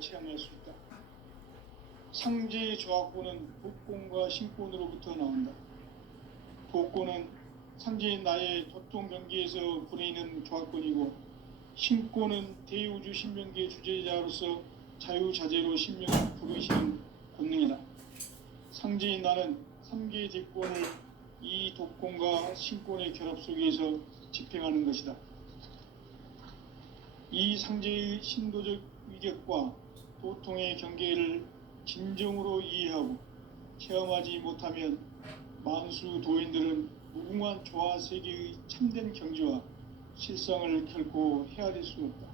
체험할 수 있다. 상제의 조합권은 독권과 신권으로부터 나온다. 독권은 상제인 나의 도통 경계에서 부리는 조합권이고, 신권은 대우주 신명기의 주제자로서 자유자재로 신명을 부르시는 권능이다. 상제인 나는 3개의 대권을 이 독권과 신권의 결합 속에서 집행하는 것이다. 이 상제의 신도적 위격과 도통의 경계를 진정으로 이해하고 체험하지 못하면 만수 도인들은 무궁한 조화세계의 참된 경지와 실상을 결코 헤아릴 수 없다.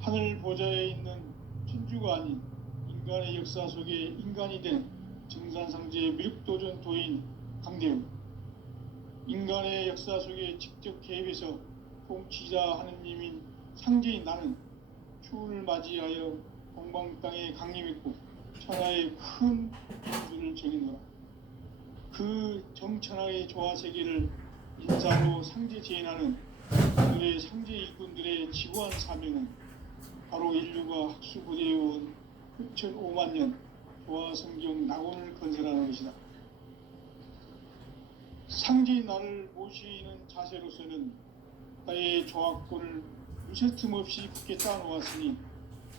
하늘 보좌에 있는 천주가 아닌 인간의 역사 속에 인간이 된 정산상제의 미륵도전 도인 강대우, 인간의 역사 속에 직접 개입해서 통치자 하느님인 상제인 나는 추운을 맞이하여 동방 땅에 강림했고 천하의 큰 우주를 정의노라. 그 정천하의 조화세계를 인사로 상제 제인하는 오늘의 상제 일꾼들의 지구한 사명은 바로 인류가 학수부대해온 흑천 5만 년 조화성경 낙원을 건설하는 것이다. 상제인 나를 모시는 자세로서는 나의 조합권을 무쇠 틈 없이 굳게 짜놓았으니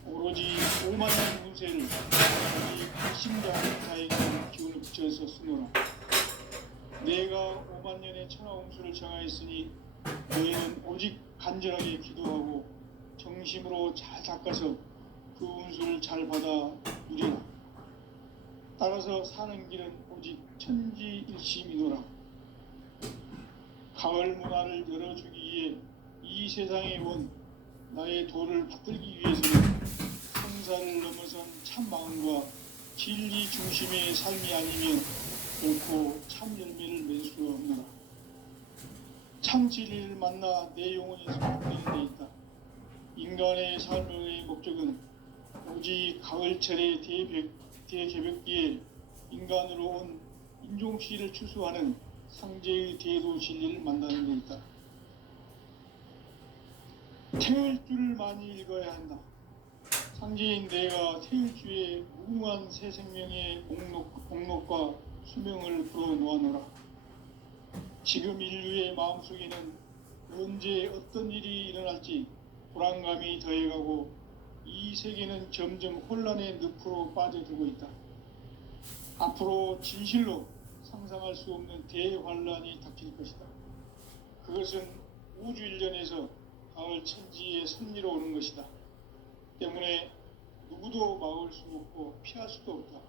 오로지 5만 년 운세를 오직 불신자하는 자에게 기운을 붙여서 쓰노라. 내가 5만 년의 천하홍수를 정하였으니 너희는 오직 간절하게 기도하고 정심으로 잘 닦아서 그 운수를 잘 받아 누리라. 따라서 사는 길은 오직 천지일심이노라. 가을 문화를 열어주기 위해 이 세상에 온 나의 도를 받들기 위해서는 성산을 넘어선 참 마음과 진리 중심의 삶이 아니면 결코 참 열매를 맺을 수 없노라. 참 진리를 만나 내 영혼이 소통되는 데 있다. 인간의 삶의 목적은 오직 가을철의 대개벽기에 인간으로 온 인종씨를 추수하는 상제의 대도 진리를 만나는 데 있다. 태을주를 많이 읽어야 한다. 상제인 내가 태을주의 무궁한 새 생명의 목록과 수명을 풀어놓아노라. 지금 인류의 마음속에는 언제 어떤 일이 일어날지 불안감이 더해가고 이 세계는 점점 혼란의 늪으로 빠져들고 있다. 앞으로 진실로 상상할 수 없는 대환란이 닥칠 것이다. 그것은 우주 일련에서 가을 천지의 섭리로 오는 것이다. 때문에 누구도 막을 수 없고 피할 수도 없다.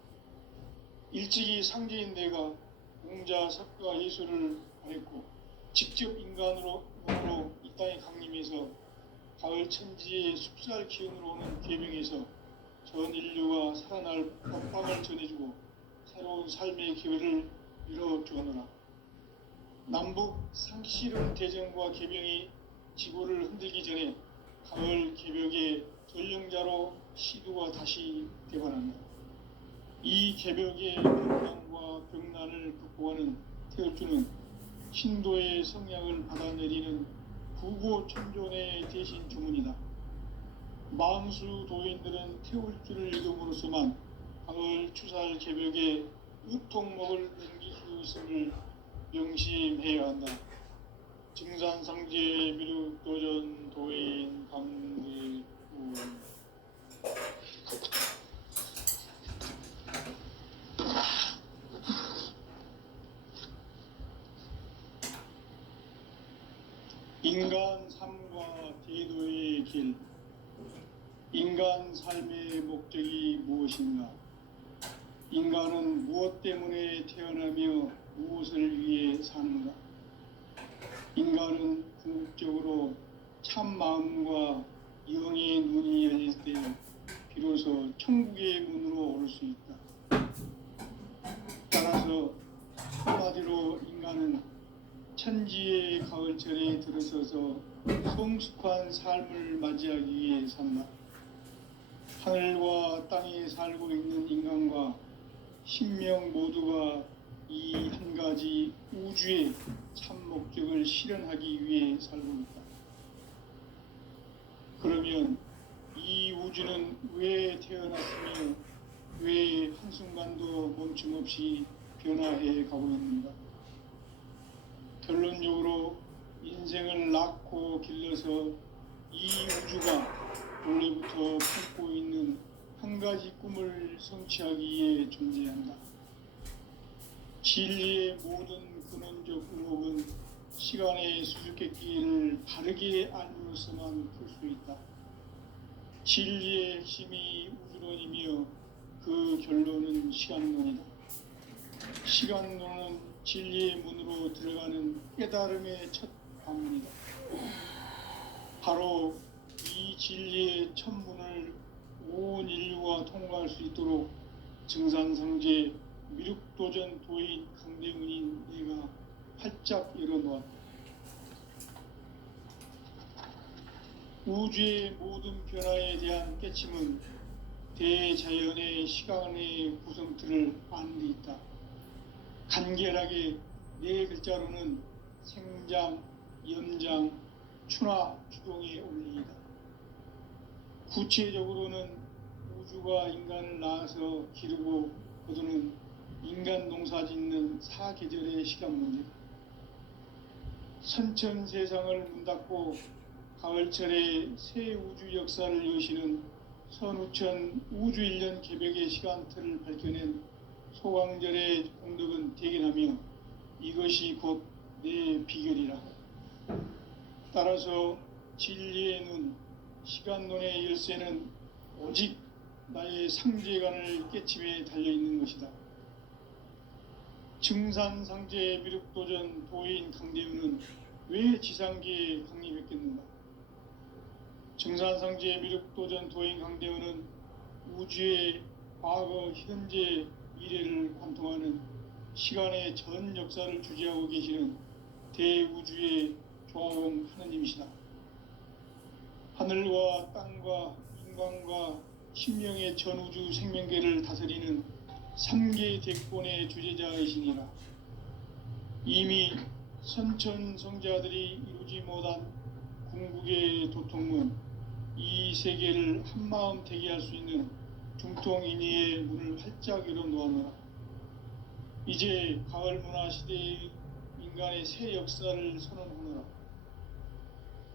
일찍이 상제인 내가 공자, 석가, 예술을 하였고 직접 인간으로 이 땅에 강림해서 가을 천지의 숲살 기운으로 오는 계명에서 전 인류가 살아날 법방을 전해주고 새로운 삶의 기회를 열어주어노라. 남북 상실은 대전과 개병이 지구를 흔들기 전에 가을 개벽의 전령자로 시도가 다시 개발한다. 이 개벽의 변방과 병난을 극복하는 태을주는 신도의 성향을 받아내리는 부고천존의 대신 주문이다. 만수 도인들은 태울주를 읽음으로써만 가을 추살 개벽의 유통목을 넘길 수 있음을 명심해야 한다. 증산상제 미륵도전 도인 강대우. 인간 삶과 대도의 길. 인간 삶의 목적이 무엇인가? 인간은 무엇 때문에 태어나며 무엇을 위해 사는가? 인간은 궁극적으로 참 마음과 영의 눈이 열릴 때 비로소 천국의 문으로 오를 수 있다. 따라서 한마디로 인간은 천지의 가을철에 들어서서 성숙한 삶을 맞이하기 위해 산다. 하늘과 땅에 살고 있는 인간과 신명 모두가 이 한 가지 우주의 참 목적을 실현하기 위해 살고 있다. 그러면 이 우주는 왜 태어났으며 왜 한순간도 멈춤 없이 변화해 가고 있는가? 결론적으로 인생을 낳고 길러서 이 우주가 원래부터 품고 있는 한 가지 꿈을 성취하기 위해 존재한다. 진리의 모든 근원적 의혹은 시간의 수수께끼를 바르게 알므로서만 풀 수 있다. 진리의 핵심이 우주론이며 그 결론은 시간론이다. 시간론은 진리의 문으로 들어가는 깨달음의 첫 관문이다. 바로 이 진리의 첫 문을 온 인류가 통과할 수 있도록 증산성제 미륵도전 도인 강대문인 내가 활짝 열어놓았다. 우주의 모든 변화에 대한 깨침은 대자연의 시간의 구성틀을 아는 데 있다. 간결하게 네 글자로는 생장, 연장, 추나 추동의 원리이다. 구체적으로는 우주가 인간을 낳아서 기르고 거두는 인간 농사 짓는 사계절의 시간 문제다. 선천 세상을 문 닫고 가을철에 새 우주 역사를 여시는 선우천 우주일년 개벽의 시간틀을 밝혀낸 소강절의 공덕은 대견하며 이것이 곧 내 비결이라. 따라서 진리의 눈, 시간론의 열쇠는 오직 나의 상제관을 깨침에 달려있는 것이다. 증산상제 미륵도전 도인 강대우는 왜 지상계에 강림했겠는가? 증산상제 미륵도전 도인 강대우는 우주의 과거, 현재, 미래를 관통하는 시간의 전 역사를 주재하고 계시는 대우주의 조화공 하느님이시다. 하늘과 땅과 인간과 신명의 전우주 생명계를 다스리는 3계 대권의 주제자이시니라. 이미 선천성자들이 이루지 못한 궁극의 도통문, 이 세계를 한마음 대기할 수 있는 중통인의의 문을 활짝 열어놓았노라. 이제 가을 문화 시대의 인간의 새 역사를 선언하노라.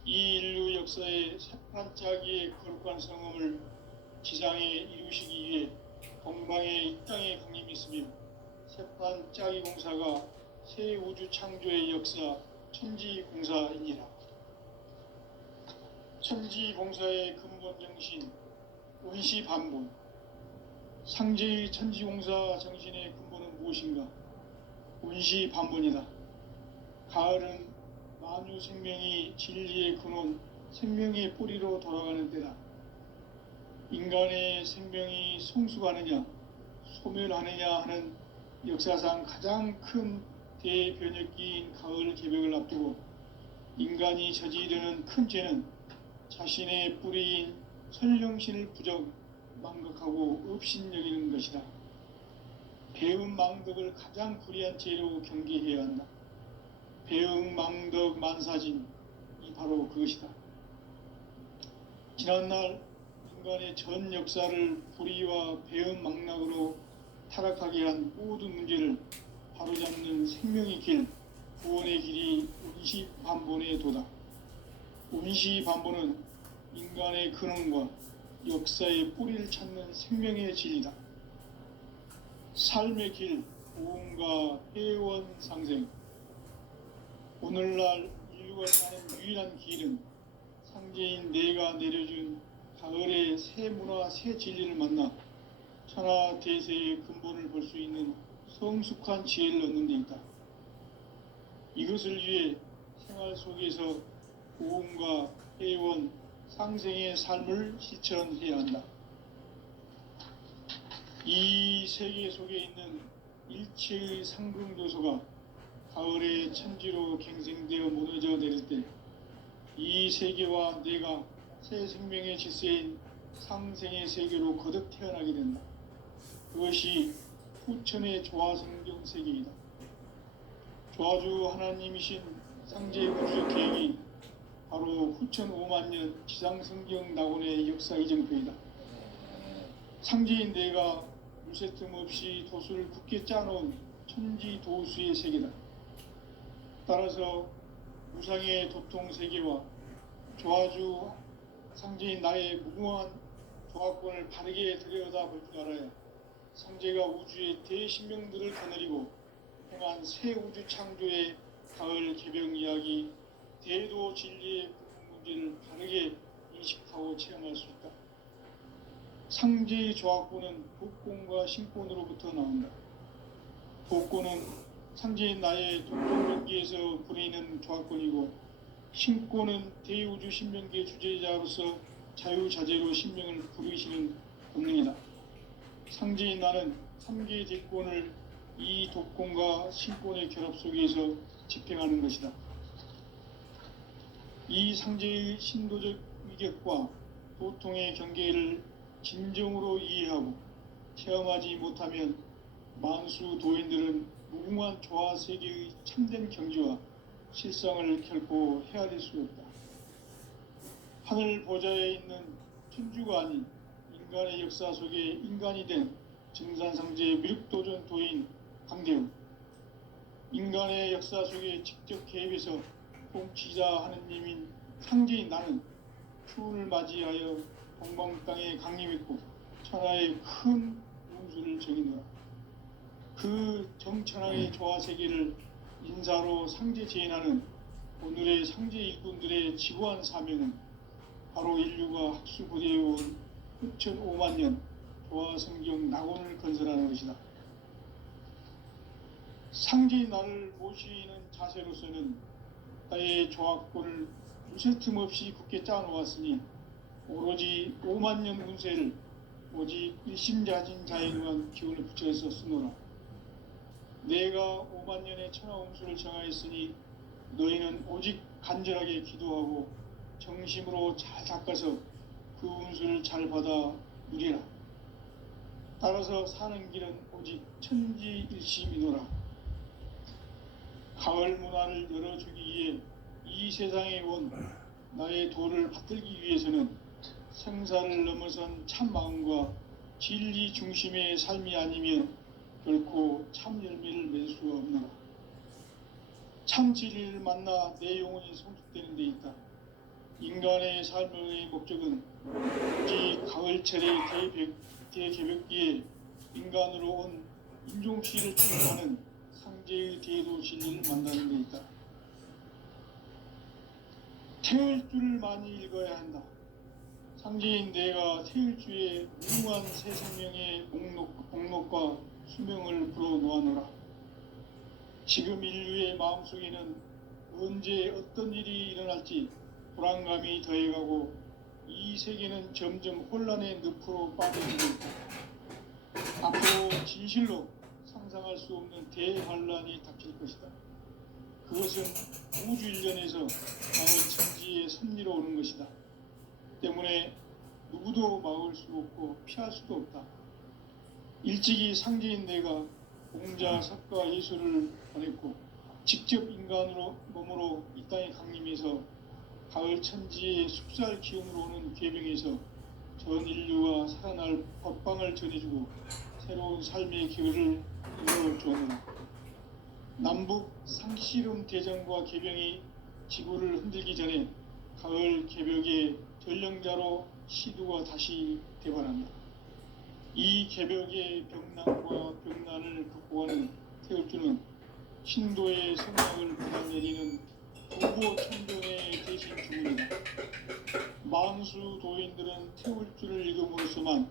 이 인류 역사의 새판짜기의 거룩한 성음을 지상에 이루시기 위해 동방의 이 땅에 강림이 있으며 새판짜기 공사가 새 우주 창조의 역사 천지공사이니라. 천지공사의 근본 정신 원시반본. 상제의 천지공사 정신의 근본은 무엇인가? 원시반본이다. 가을은 만유 생명이 진리의 근원, 생명의 뿌리로 돌아가는 때다. 인간의 생명이 성숙하느냐, 소멸하느냐 하는 역사상 가장 큰 대변혁기인 가을 개벽을 앞두고 인간이 저지르는 큰 죄는 자신의 뿌리인 설령신을 부정, 망각하고 업신여기는 것이다. 배음 망덕을 가장 불의한 죄로 경계해야 한다. 배음 망덕 만사진이 바로 그것이다. 지난날 인간의 전 역사를 불의와 배음 망락으로 타락하게 한 모든 문제를 바로잡는 생명의 길, 구원의 길이 운시반본의 도다. 운시반본은 인간의 근원과 역사의 뿌리를 찾는 생명의 진리다. 삶의 길, 고음과 회원상생. 오늘날 인류가 사는 유일한 길은 상제인 내가 내려준 가을의 새 문화, 새 진리를 만나 천하 대세의 근본을 볼 수 있는 성숙한 지혜를 얻는 데 있다. 이것을 위해 생활 속에서 고음과 회원, 상생의 삶을 실천해야 한다. 이 세계 속에 있는 일체의 상금 요소가 가을의 천지로 갱생되어 무너져 내릴 때 이 세계와 내가 새 생명의 질서인 상생의 세계로 거듭 태어나게 된다. 그것이 후천의 조화성경 세계이다. 조화주 하나님이신 상제의 우주적 계획이 바로 후천 5만 년 지상성경 낙원의 역사 이정표이다. 상제인 내가 물새틈 없이 도수를 굳게 짜놓은 천지 도수의 세계다. 따라서 무상의 도통 세계와 조화주 상제인 나의 무궁한 조합권을 바르게 들여다 볼 줄 알아야 상제가 우주의 대신명들을 거느리고 행한 새 우주 창조의 가을 개병 이야기, 대도 진리의 문제를 바르게 인식하고 체험할 수 있다. 상제의 조합권은 복권과 신권으로부터 나온다. 복권은 상제인 나의 도통명기에서 부리는 조합권이고, 신권은 대우주 신명기의 주제자로서 자유자재로 신명을 부르시는 권능이다. 상제인 나는 3개의 대권을 이 도권과 신권의 결합 속에서 집행하는 것이다. 이 상제의 신도적 위격과 도통의 경계를 진정으로 이해하고 체험하지 못하면 만수 도인들은 무궁한 조화 세계의 참된 경지와 실상을 결코 헤아릴 수 없다. 하늘 보좌에 있는 천주가 아닌 인간의 역사 속에 인간이 된 증산상제의 미륵도전 도인 강대웅, 인간의 역사 속에 직접 개입해서 통치자 하느님인 상제인 나는 추운을 맞이하여 동방 땅에 강림했고 천하의 큰 운수를 정의노라. 그 정천하의 조화 세계를 인사로 상제 재현하는 오늘의 상제 일꾼들의 지구한 사명은 바로 인류가 학수부대해온 후천 5만 년 조화 성경 낙원을 건설하는 것이다. 상제인 나를 모시는 자세로서는 나의 조합권을 무쇠틈 없이 굳게 짜놓았으니 오로지 5만 년 운세를 오직 일심자진 자에게만 기운을 붙여서 쓰노라. 내가 5만 년의 천하 운수를 정하였으니 너희는 오직 간절하게 기도하고 정심으로 잘 닦아서 그 운수를 잘 받아 누리라. 따라서 사는 길은 오직 천지일심이노라. 가을 문화를 열어주기 위해 이 세상에 온 나의 도를 받들기 위해서는 생사를 넘어선 참 마음과 진리 중심의 삶이 아니면 결코 참 열매를 맺을 수 없노라. 참 진리를 만나 내 영혼이 성숙되는 데 있다. 인간의 삶의 목적은 오직 가을철의 대개벽기에 인간으로 온 인종피를 충분하는 상제의 대도 진리를 만나는 데 있다. 태을주를 많이 읽어야 한다. 상제인 내가 태을주의 무궁한 새 생명의 목록과 수명을 불어놓아노라. 지금 인류의 마음속에는 언제 어떤 일이 일어날지 불안감이 더해가고 이 세계는 점점 혼란의 늪으로 빠져들고 있다. 앞으로 진실로 상상할 수 없는 대환란이 닥칠 것이다. 그것은 우주 일련에서 마을 천지의 섭리로 오는 것이다. 때문에 누구도 막을 수 없고 피할 수도 없다. 일찍이 상제인 내가 공자, 석가, 예수를 보냈고 직접 인간으로 몸으로 이 땅에 강림해서 가을 천지의 숲살 기운으로 오는 괴병에서 전 인류가 살아날 법방을 전해주고 새로운 삶의 기회를 이루어주었노라. 남북 상씨름 대전과 개병이 지구를 흔들기 전에 가을 개벽의 전령자로 시두가 다시 대발한다. 이 개벽의 병난과 병난을 극복하는 태울주는 신도의 성령을 받아내리는 부보 천존의 대신 주문이다. 만수 도인들은 태울주를 읽음으로써만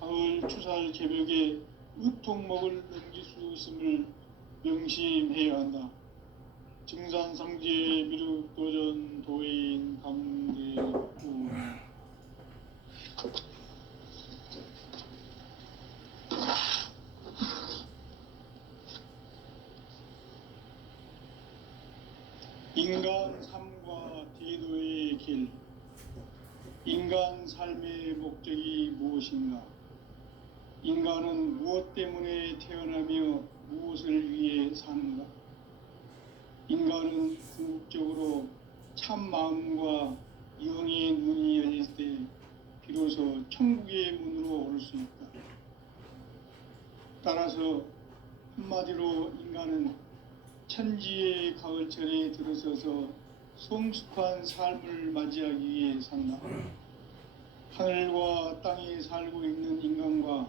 가을 추살 개벽의 의통목을 넘길 수 있음을 명심해야 한다. 증산상제의 미륵도전 도인 강대우. 인간 삶과 대도의 길. 인간 삶의 목적이 무엇인가? 인간은 무엇 때문에 태어나며 무엇을 위해 사는가? 인간은 궁극적으로 참 마음과 영의 눈이 열릴 때 비로소 천국의 문으로 오를 수 있다. 따라서 한마디로 인간은 천지의 가을철에 들어서서 성숙한 삶을 맞이하기 위해 산다. 하늘과 땅에 살고 있는 인간과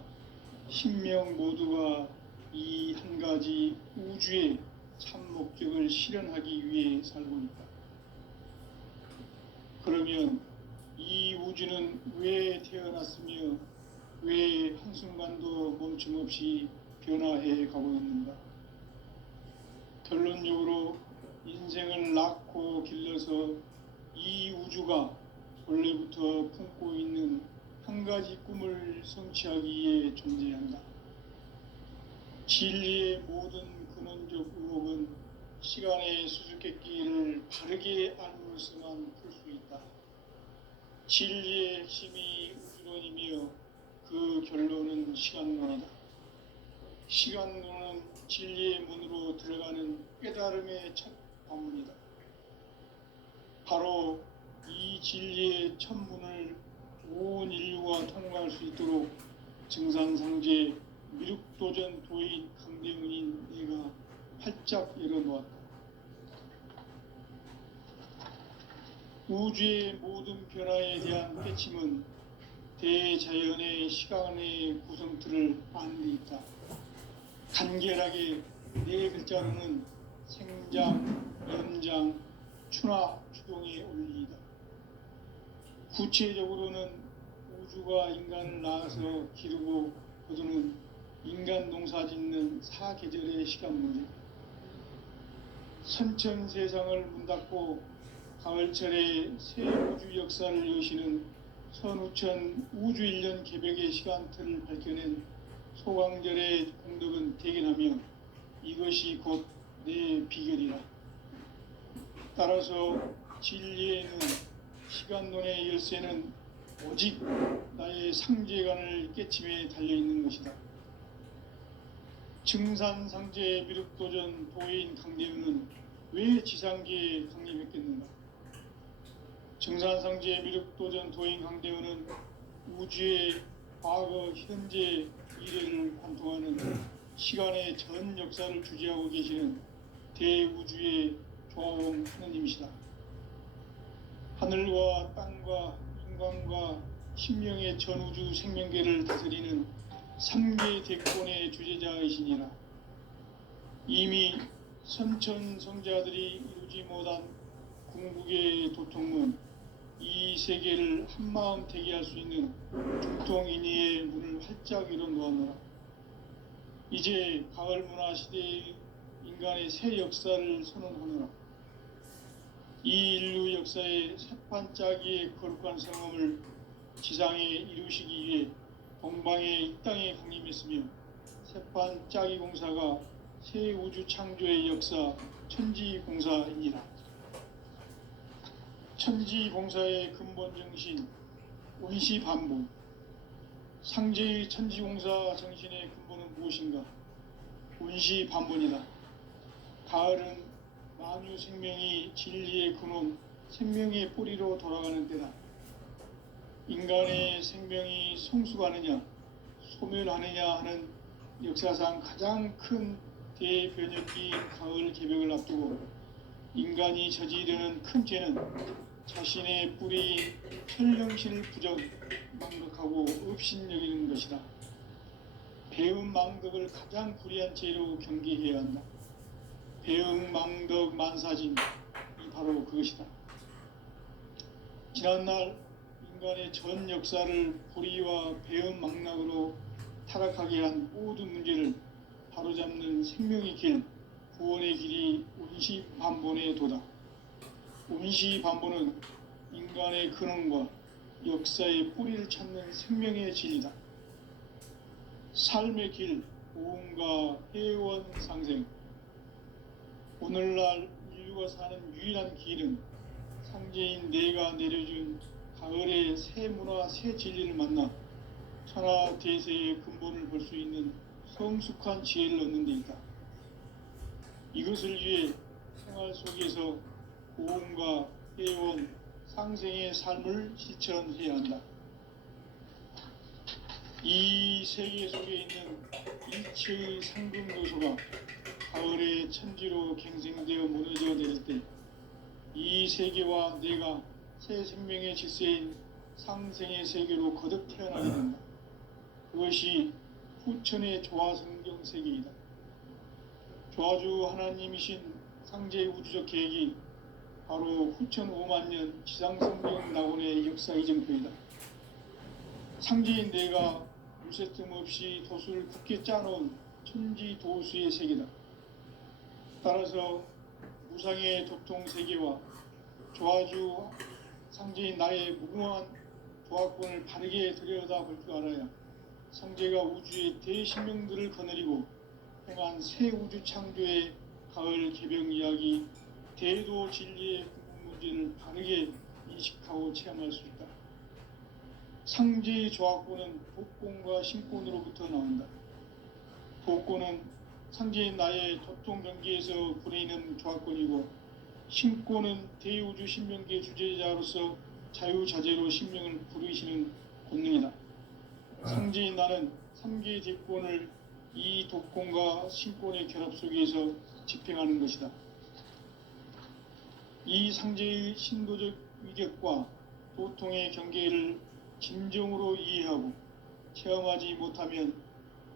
신명 모두가 이 한 가지 우주의 참 목적을 실현하기 위해 살고 있다. 그러면 이 우주는 왜 태어났으며 왜 한순간도 멈춤없이 변화해 가고 있는가? 결론적으로 인생을 낳고 길러서 이 우주가 원래부터 품고 있는 한 가지 꿈을 성취하기 위해 존재한다. 진리의 모든 근원적 의혹은 시간의 수수께끼를 바르게 알므로서만 풀 수 있다. 진리의 핵심이 우주론이며 그 결론은 시간론이다. 시간론은 진리의 문으로 들어가는 깨달음의 첫 관문이다. 바로 이 진리의 첫 문을 온 인류가 통과할 수 있도록 증산상제 미륵도전 도인 강대문인 내가 활짝 열어놓았다. 우주의 모든 변화에 대한 깨침은 대자연의 시간의 구성틀을 아는 데 있다. 간결하게 네 글자로는 생장, 연장, 추나, 추동의 원리이다. 구체적으로는 우주가 인간을 낳아서 기르고 거두는 인간 농사 짓는 사계절의 시간 문제. 선천 세상을 문 닫고 가을철에 새 우주 역사를 여시는 선우천 우주 1년 개벽의 시간틀을 밝혀낸 소광절의 공덕은 대견하며 이것이 곧 내 비결이라. 따라서 진리에는 시간론의 열쇠는 오직 나의 상제관을 깨침에 달려있는 것이다. 증산상제 미륵도전 도인 강대우는 왜 지상계에 강림했겠는가? 증산상제 미륵도전 도인 강대우는 우주의 과거, 현재, 미래를 관통하는 시간의 전 역사를 주재하고 계시는 대우주의 조화홍 하느님이시다. 하늘과 땅과 인간과 신명의 전우주 생명계를 다스리는 3계 대권의 주재자이시니라. 이미 선천성자들이 이루지 못한 궁극의 도통문, 이 세계를 한마음 되게 할 수 있는 중통인의의 문을 활짝 열어놓았노라. 이제 가을 문화 시대의 인간의 새 역사를 선언하노라. 이 인류 역사의 새판짜기의 거룩한 성험을 지상에 이루시기 위해 동방의 이 땅에 강림했으며 새판짜기 공사가 새 우주 창조의 역사 천지공사이니라. 천지공사의 근본 정신 운시반복. 상제의 천지공사 정신의 근본은 무엇인가? 운시반복이다. 가을은 만유 생명이 진리의 근원, 생명의 뿌리로 돌아가는 때다. 인간의 생명이 성숙하느냐, 소멸하느냐 하는 역사상 가장 큰 대변혁기인 가을 개벽을 앞두고 인간이 저지르는 큰 죄는 자신의 뿌리인 천령신을 부정, 망각하고 업신여기는 것이다. 배음 망덕을 가장 불의한 죄로 경계해야 한다. 배응 망덕 만사진이 바로 그것이다. 지난날 인간의 전 역사를 불의와 배응 망락으로 타락하게 한 모든 문제를 바로잡는 생명의 길, 구원의 길이 운시반본의 도다. 운시반본은 인간의 근원과 역사의 뿌리를 찾는 생명의 진리다. 삶의 길, 고음과 회원 상생. 오늘날 인류가 사는 유일한 길은 상제인 내가 내려준 가을의 새 문화, 새 진리를 만나 천하 대세의 근본을 볼 수 있는 성숙한 지혜를 얻는 데 있다. 이것을 위해 생활 속에서 고음과 해온 상생의 삶을 실천해야 한다. 이 세계 속에 있는 일체의 상금노소가 가을의 천지로 갱생되어 무너져 내릴 때 이 세계와 내가 새 생명의 질서인 상생의 세계로 거듭 태어나게 된다. 그것이 후천의 조화성경 세계이다. 조화주 하나님이신 상제의 우주적 계획이 바로 후천 5만 년 지상성경 낙원의 역사 이정표이다. 상제인 내가 무쇠틈 없이 도수를 굳게 짜놓은 천지 도수의 세계다. 따라서 무상의 도통 세계와 조화주 상제인 나의 무궁한 조화권을 바르게 들여다볼 줄 알아야 상제가 우주의 대신명들을 거느리고 행한 새 우주 창조의 가을 개병 이야기 대도 진리의 궁극 문제를 바르게 인식하고 체험할 수 있다. 상제의 조화권은 복권과 신권으로부터 나온다. 복권은 상제인 나의 도통 경계에서 부리는 조화권이고, 신권은 대우주 신명계 주제자로서 자유자재로 신명을 부르시는 권능이다. 상제인 나는 3개의 대권을 이 독권과 신권의 결합 속에서 집행하는 것이다. 이 상제의 신도적 위격과 도통의 경계를 진정으로 이해하고 체험하지 못하면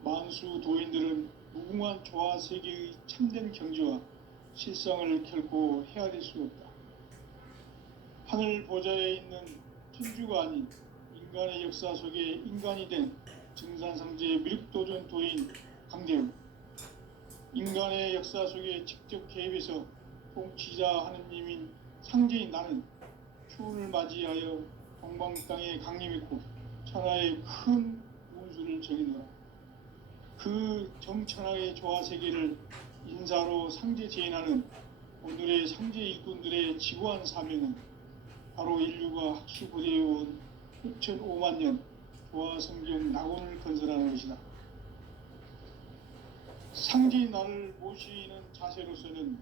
만수 도인들은 무궁한 조화 세계의 참된 경지와 실상을 결코 헤아릴 수 없다. 하늘 보좌에 있는 천주가 아닌 인간의 역사 속에 인간이 된 증산상제의 미륵도전 도인 강대우, 인간의 역사 속에 직접 개입해서 통치자 하느님인 상제인 나는 추운을 맞이하여 동방 땅에 강림했고 천하의 큰 운수를 정해놓아 그 정천하의 조화세계를 인사로 상제 제인하는 오늘의 상제 일꾼들의 지구한 사명은 바로 인류가 학수고대해온 6,5만 년 조화성경 낙원을 건설하는 것이다. 상제인 나를 모시는 자세로서는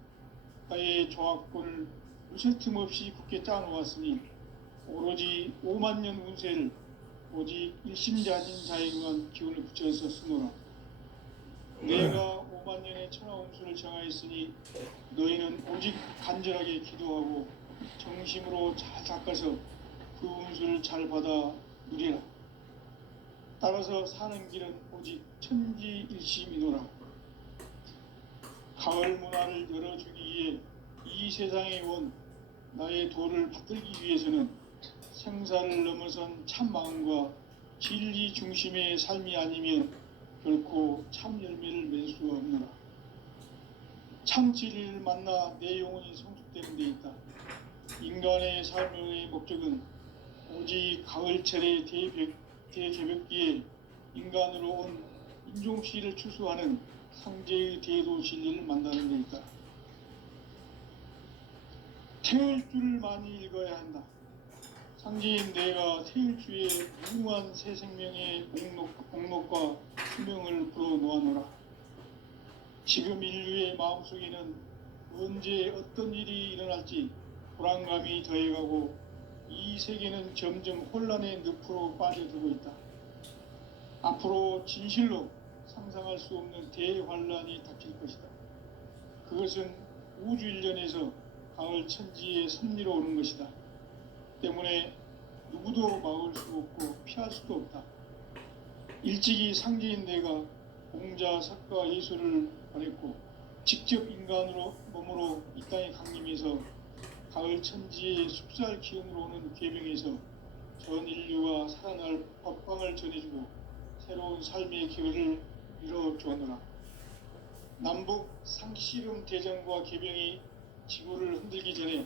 나의 조화권을 무쇠 틈 없이 굳게 짜놓았으니 오로지 5만 년 운세를 오직 일심자진 자에게만 기운을 붙여서 쓰노라. 내가 5만 년의 천하 운수를 정하였으니 너희는 오직 간절하게 기도하고 정심으로 잘 닦아서 그 운수를 잘 받아 누리라. 따라서 사는 길은 오직 천지일심이노라. 가을 문화를 열어주기 위해 이 세상에 온 나의 도를 받들기 위해서는 생사를 넘어선 참 마음과 진리 중심의 삶이 아니면 결코 참 열매를 맺을 수가 없노라. 참 진리를 만나 내 영혼이 성숙되는 데 있다. 인간의 삶의 목적은 오직 가을철의 대개벽기에 인간으로 온 인종시를 추수하는 상제의 대도 진리를 만나는 데 있다. 태을 줄을 많이 읽어야 한다. 상제인 내가 태일주의 무궁한 새 생명의 목록과 수명을 불어놓아노라. 지금 인류의 마음속에는 언제 어떤 일이 일어날지 불안감이 더해가고 이 세계는 점점 혼란의 늪으로 빠져들고 있다. 앞으로 진실로 상상할 수 없는 대환란이 닥칠 것이다. 그것은 우주 일련에서 가을 천지의 섭리로 오는 것이다. 때문에 누구도 막을 수 없고 피할 수도 없다. 일찍이 상제인 내가 공자, 석가, 예술을 보냈고 직접 인간으로 몸으로 이 땅에 강림해서 가을 천지의 숲살 기운으로 오는 계명에서 전 인류가 살아날 법방을 전해주고 새로운 삶의 기회를 이뤄주었노라. 남북 상씨름 대전과 개병이 지구를 흔들기 전에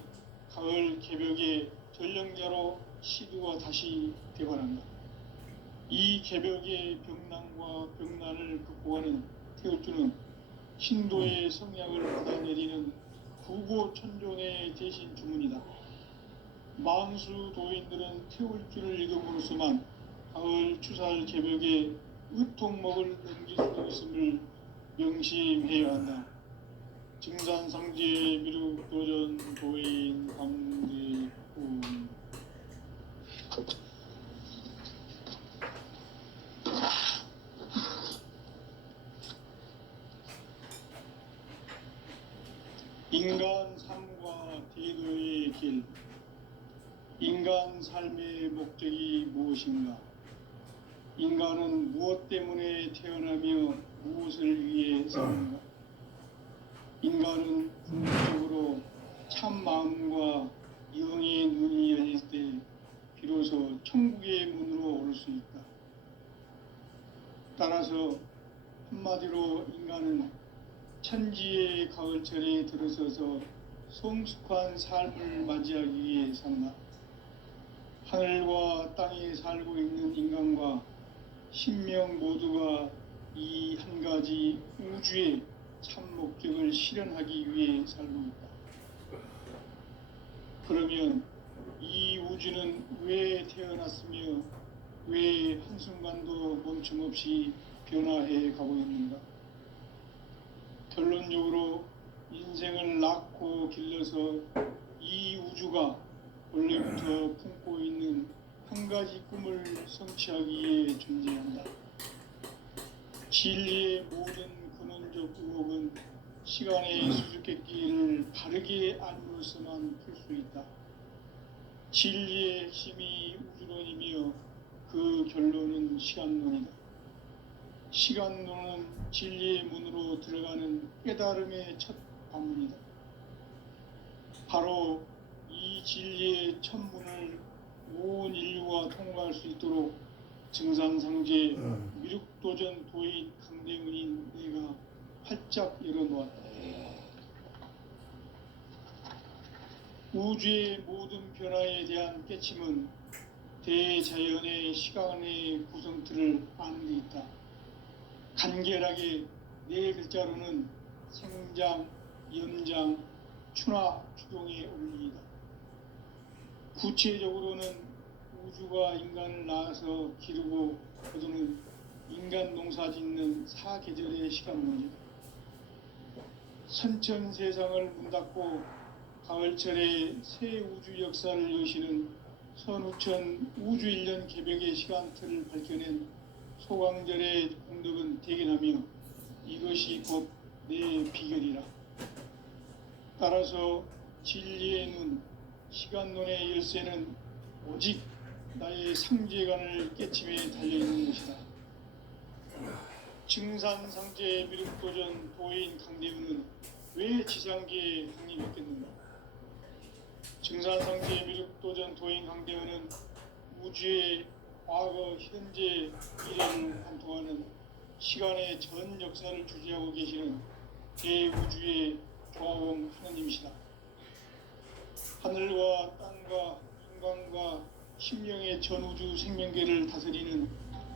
가을 개벽의 전령자로 시두가 다시 되관한다. 이 개벽의 병난과 병난을 극복하는 태울주는 신도의 성약을 받아내리는 구고천존의 대신 주문이다. 만수 도인들은 태울주를 읽음으로써만 가을 추살 개벽의 의통목을 넘길 수 있음을 명심해야 한다. 증산상제 미륵도전 도인 강대구 인간 삶과 대도의 길. 인간 삶의 목적이 무엇인가? 인간은 무엇 때문에 태어나며 무엇을 위해 사는가? 인간은 궁극적으로 참 마음과 영의 눈이 열릴 때 비로소 천국의 문으로 올 수 있다. 따라서 한마디로 인간은 천지의 가을철에 들어서서 성숙한 삶을 맞이하기 위해 산다. 하늘과 땅에 살고 있는 인간과 신명 모두가 이 한 가지 우주의 참 목적을 실현하기 위해 살고 있다. 그러면 이 우주는 왜 태어났으며 왜 한순간도 멈춤없이 변화해 가고 있는가? 결론적으로 인생을 낳고 길러서 이 우주가 원래부터 품고 있는 한 가지 꿈을 성취하기에 존재한다. 진리의 모든 근원적 의혹은 시간의 수수께끼를 바르게 알므로서만 풀 수 있다. 진리의 핵심이 우주론이며 그 결론은 시간론이다. 시간론은 진리의 문으로 들어가는 깨달음의 첫 관문이다. 바로 이 진리의 첫 문을 온 인류가 통과할 수 있도록 증산상제 미륵도전 도인 강대문인 내가 활짝 열어놓았다. 우주의 모든 변화에 대한 깨침은 대자연의 시간의 구성틀을 아는 데 있다. 간결하게 네 글자로는 생장, 연장, 추나 추동의 원리이다. 구체적으로는 우주가 인간을 낳아서 기르고 거두는 인간 농사 짓는 사계절의 시간론이다. 선천 세상을 문 닫고 가을철에 새 우주 역사를 여시는 선우천 우주 1년 개벽의 시간틀을 밝혀낸 소강절의 공덕은 대견하며 이것이 곧 내 비결이라. 따라서 진리의 눈, 시간론의 열쇠는 오직 나의 상제관을 깨침에 달려있는 것이다. 증산상제 미륵도전 도인 강대우는 왜 지상계에 확립했겠는가? 증산상제 미륵도전 도인 강대우는 우주의 과거, 현재, 미래를 관통하는 시간의 전 역사를 주재하고 계시는 대우주의 조화범 하느님이시다. 하늘과 땅과 인간과 심령의 전우주 생명계를 다스리는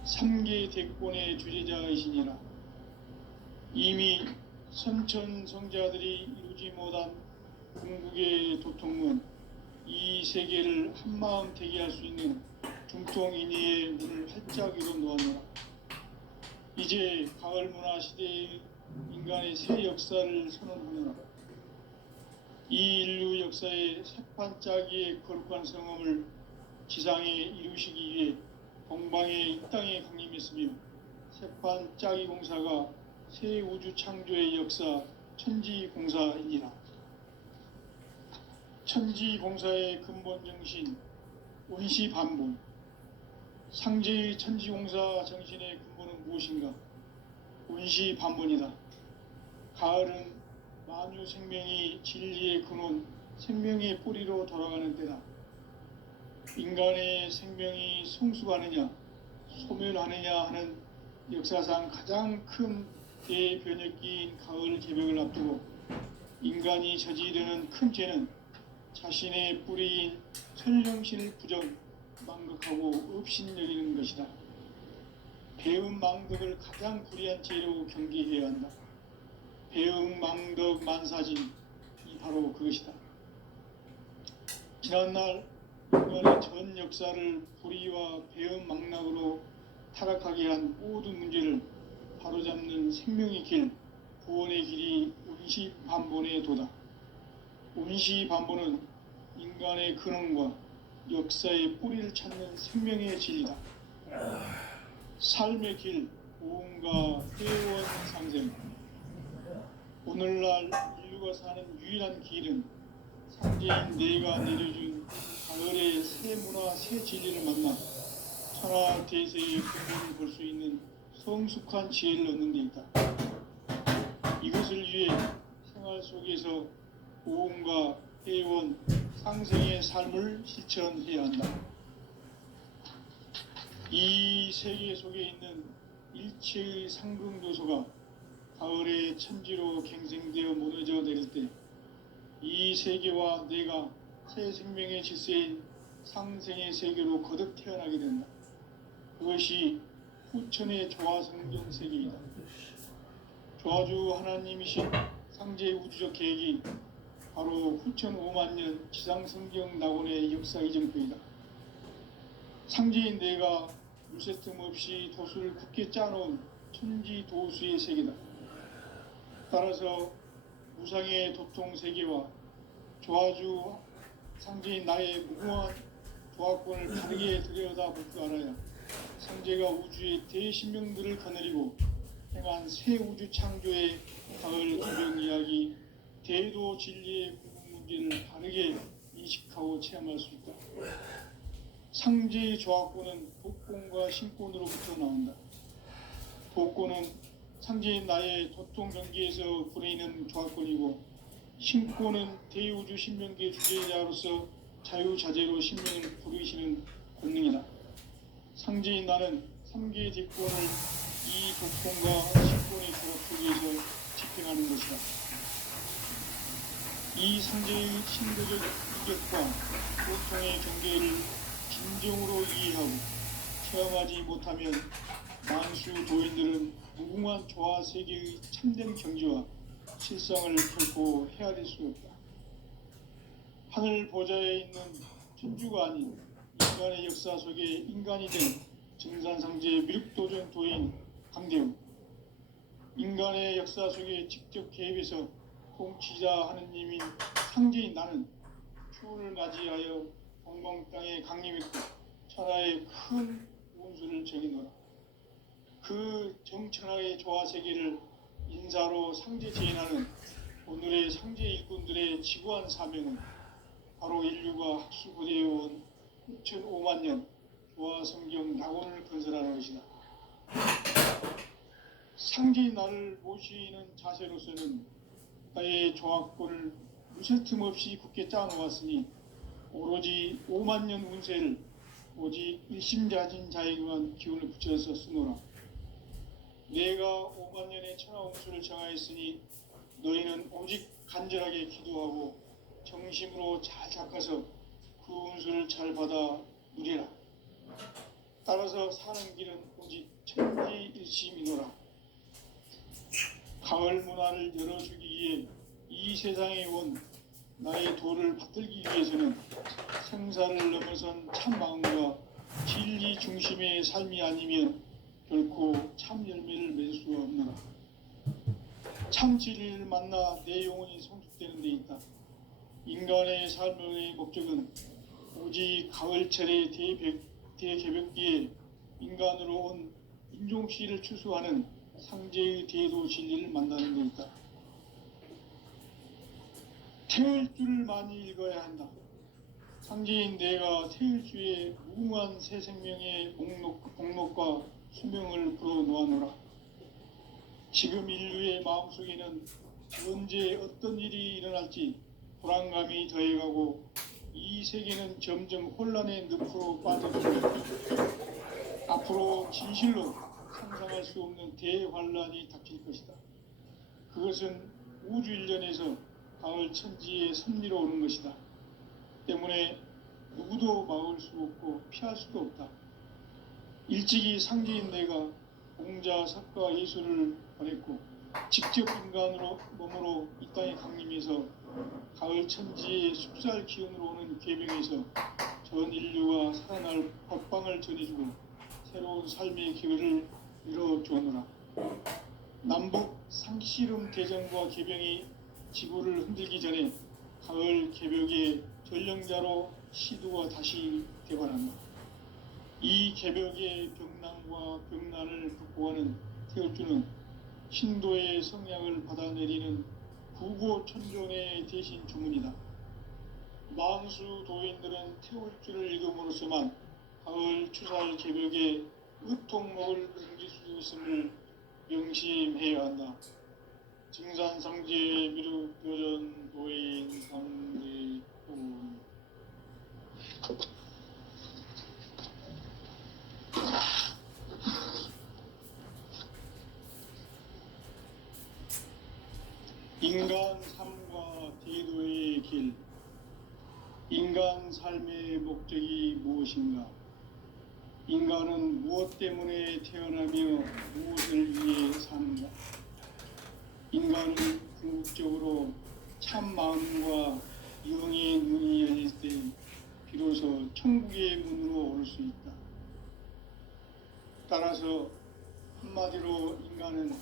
3계 대권의 주제자이시니라. 이미 선천성자들이 이루지 못한 궁극의 도통은 이 세계를 한마음 되게 할 수 있는 중통인의의 문을 활짝 열어놓았노라. 이제 가을 문화 시대의 인간의 새 역사를 선언하노라. 이 인류 역사의 새판짜기의 거룩한 성험을 지상에 이루시기 위해 동방의 이 땅에 강림했으며 새판짜기 공사가 새 우주 창조의 역사 천지공사이니라. 천지공사의 근본 정신 원시반복. 상제의 천지공사 정신의 근본은 무엇인가? 원시반복이다. 가을은 만유 생명이 진리의 근원, 생명의 뿌리로 돌아가는 때다. 인간의 생명이 성숙하느냐, 소멸하느냐 하는 역사상 가장 큰 대변혁기인 가을 개벽을 앞두고 인간이 저지르는 큰 죄는 자신의 뿌리인 천령신을 부정, 망극하고 업신여기는 것이다. 배음 망덕을 가장 불의한 죄로 경계해야 한다. 배음 망덕 만사진이 바로 그것이다. 지난날 인간의 전 역사를 불의와 배음 망락으로 타락하게 한 모든 문제를 바로잡는 생명의 길, 구원의 길이 운시반본의 도다. 운시반본은 인간의 근원과 역사의 뿌리를 찾는 생명의 진리다. 삶의 길, 보험과 회원 상생. 오늘날 인류가 사는 유일한 길은 상제인 내가 내려준 가을의 새 문화, 새 진리를 만나 천하 대세의 근본을 볼 수 있는 성숙한 지혜를 얻는 데 있다. 이것을 위해 생활 속에서 보험과 회원, 상생의 삶을 실천해야 한다. 이 세계 속에 있는 일체의 상승도소가 가을의 천지로 갱생되어 무너져 내릴 때 이 세계와 내가 새 생명의 질서인 상생의 세계로 거듭 태어나게 된다. 그것이 후천의 조화성경 세계이다. 조화주 하나님이신 상제의 우주적 계획이 바로 후천 5만 년 지상성경 낙원의 역사 이정표이다. 상제인 내가 물새틈 없이 도수를 굳게 짜놓은 천지 도수의 세계다. 따라서 무상의 도통 세계와 조화주 상제인 나의 무궁한 조화권을 바르게 들여다볼 줄 알아야 상제가 우주의 대신명들을 거느리고 행한 새 우주 창조의 가을 개명 이야기, 대도 진리의 구분 문제를 바르게 인식하고 체험할 수 있다. 상제의 조화권은 독권과 신권으로부터 나온다. 독권은 상제인 나의 도통 경계에서 부리는 조화권이고, 신권은 대우주 신명계 주제자로서 자유자재로 신명을 부르시는 권능이다. 상제인 나는 3개의 대권을 이 독권과 신권의 결합 속에서 집행하는 것이다. 이 상제의 신도적 이격과 고통의 경계를 진정으로 이해하고 체험하지 못하면 만수 도인들은 무궁한 조화 세계의 참된 경지와 실상을 결코 헤아릴 수 없다. 하늘 보좌에 있는 천주가 아닌 인간의 역사 속에 인간이 된 증산상제의 미륵도전 도인 강대웅, 인간의 역사 속에 직접 개입해서 통치자 하느님인 상제인 나는 추운을 맞이하여 동방 땅에 강림했고 천하의 큰 운수를 정해놓아 그 정천하의 조화 세계를 인사로 상제 제인하는 오늘의 상제 일꾼들의 지구한 사명은 바로 인류가 학수고대해온 6,5만 년 조화 성경 낙원을 건설하는 것이다. 상제인 나를 모시는 자세로서는 나의 조화권을 무쇠틈 없이 굳게 짜놓았으니 오로지 5만 년 운세를 오직 일심자진 자에게만 기운을 붙여서 쓰노라. 내가 5만 년의 천하 운수를 정하였으니 너희는 오직 간절하게 기도하고 정심으로 잘 닦아서 그 운수를 잘 받아 누리라. 따라서 사는 길은 오직 천지일심이노라. 가을 문화를 열어주기 위해 이 세상에 온 나의 도를 받들기 위해서는 생사를 넘어선 참 마음과 진리 중심의 삶이 아니면 결코 참 열매를 맺을 수 없노라. 참 진리를 만나 내 영혼이 성숙되는 데 있다. 인간의 삶의 목적은 오직 가을철의 대개벽기에 인간으로 온 인종시를 추수하는 상제의 대도 진리를 만나는 데 있다. 태을 줄을 많이 읽어야 한다. 상제인 내가 태을주의 무궁한 새 생명의 목록과 수명을 불어놓아노라. 지금 인류의 마음속에는 언제 어떤 일이 일어날지 불안감이 더해가고 이 세계는 점점 혼란의 늪으로 빠져들고 있다. 앞으로 진실로 상상할 수 없는 대환란이 닥칠 것이다. 그것은 우주 일련에서 가을 천지의 섭리로 오는 것이다. 때문에 누구도 막을 수 없고 피할 수도 없다. 일찍이 상제인 내가 공자, 석가, 예수를 보냈고 직접 인간으로 몸으로 이 땅에 강림해서 가을 천지의 숲살 기운으로 오는 계명에서 전 인류가 살아날 법방을 전해주고 새로운 삶의 기회를 이뤄주었노라. 남북 상씨름 대전과 개병이 지구를 흔들기 전에 가을 개벽의 전령자로 시도가 다시 되관한다. 이 개벽의 벽난과 벽난을 극복하는 태울주는 신도의 성량을 받아내리는 구고천종의 대신 주문이다. 만수 도인들은 태울주를 읽음으로써만 가을 추살 개벽의 의통목을 넘길 수 있음을 명심해야 한다. 증산상제 미륵교전 도인 상대훈. 인간 삶과 대도의 길. 인간 삶의 목적이 무엇인가? 인간은 무엇 때문에 태어나며 무엇을 위해 사는가? 인간은 궁극적으로 참 마음과 영의 눈이 열릴 때 비로소 천국의 문으로 올 수 있다. 따라서 한마디로 인간은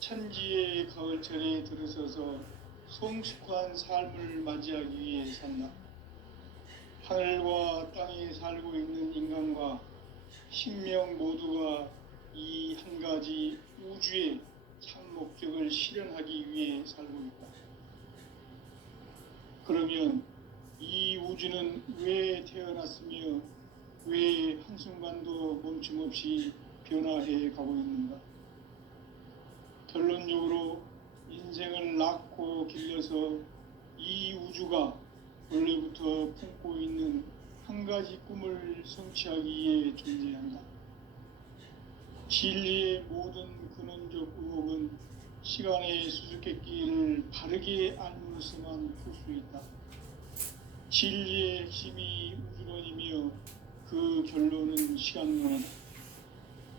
천지의 가을철에 들어서서 성숙한 삶을 맞이하기 위해 산다. 하늘과 땅에 살고 있는 인간과 신명 모두가 이 한 가지 우주의 참 목적을 실현하기 위해 살고 있다. 그러면 이 우주는 왜 태어났으며 왜 한순간도 멈춤없이 변화해 가고 있는가? 결론적으로 인생을 낳고 길러서 이 우주가 원래부터 품고 있는 한 가지 꿈을 성취하기 위해 존재한다. 진리의 모든 근원적 의혹은 시간의 수수께끼를 바르게 알므로서만 풀 수 있다. 진리의 핵심이 우주론이며 그 결론은 시간론이다.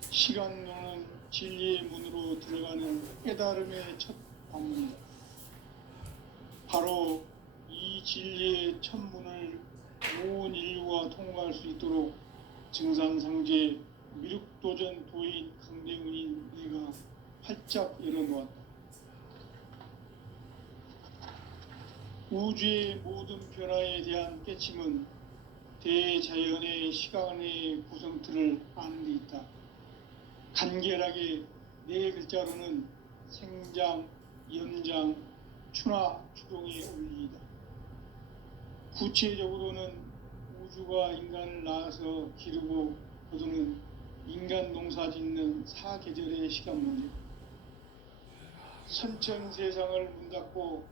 시간론은 진리의 문으로 들어가는 깨달음의 첫 방문이다. 바로 이 진리의 첫 문을 온 인류가 통과할 수 있도록 증산상제 미륵도전 도인 강대훈인 내가 활짝 열어놓았다. 우주의 모든 변화에 대한 깨침은 대자연의 시간의 구성틀을 아는 데 있다. 간결하게 네 글자로는 생장, 연장, 추나 추동의 원리이다. 구체적으로는 우주가 인간을 낳아서 기르고 거두는 인간 농사 짓는 사계절의 시간 문제. 선천 세상을 문 닫고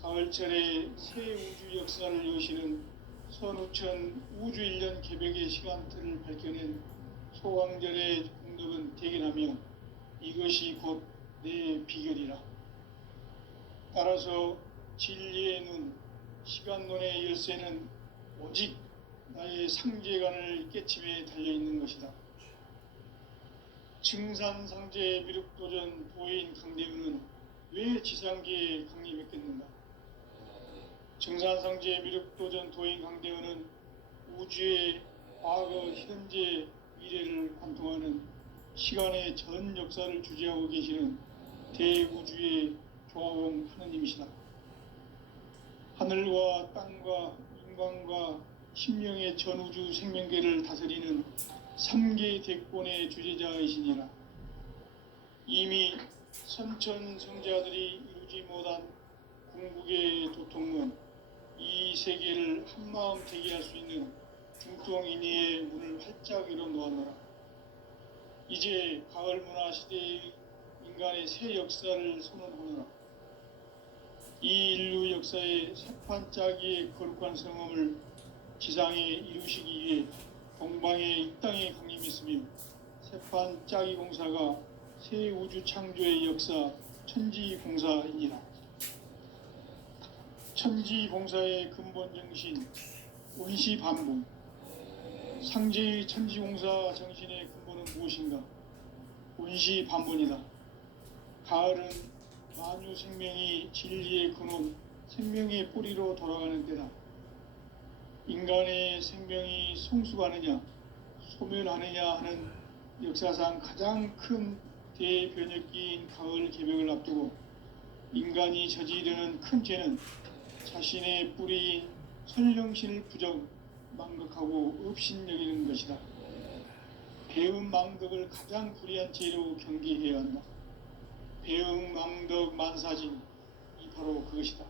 가을철에 새 우주 역사를 여시는 선우천 우주 1년 개벽의 시간틀을 밝혀낸 소강절의 공덕은 대견하며 이것이 곧 내 비결이라. 따라서 진리의 눈, 시간론의 열쇠는 오직 나의 상제관을 깨침에 달려있는 것이다. 증산상제 미륵도전 도인 강대훈은 왜 지상계에 강림했겠는가? 증산상제 미륵도전 도인 강대훈은 우주의 과거, 현재, 미래를 관통하는 시간의 전 역사를 주재하고 계시는 대우주의 조화원 하느님이시다. 하늘과 땅과 인간과 신명의 전우주 생명계를 다스리는 3계 대권의 주재자이시니라. 이미 선천성자들이 이루지 못한 궁극의 도통은 이 세계를 한마음 되게 할 수 있는 중통인의의 문을 활짝 열어놓았노라. 이제 가을 문화 시대의 인간의 새 역사를 선언하노라. 이 인류 역사의 새판짜기의 거룩한 성험을 지상에 이루시기 위해 동방의 이 땅에 강림했으며 새판짜기 공사가 새 우주 창조의 역사 천지공사이니라. 천지공사의 근본 정신 원시반복. 상제의 천지공사 정신의 근본은 무엇인가? 원시반본이다. 가을은 만유 생명이 진리의 근원, 생명의 뿌리로 돌아가는 때다. 인간의 생명이 성숙하느냐, 소멸하느냐 하는 역사상 가장 큰 대변혁기인 가을 개벽을 앞두고 인간이 저지르는 큰 죄는 자신의 뿌리인 선령신을 부정, 망극하고 업신여기는 것이다. 배은망덕을 가장 불의한 죄로 경계해야 한다. 배은망덕 만사징 이 바로 그것이다.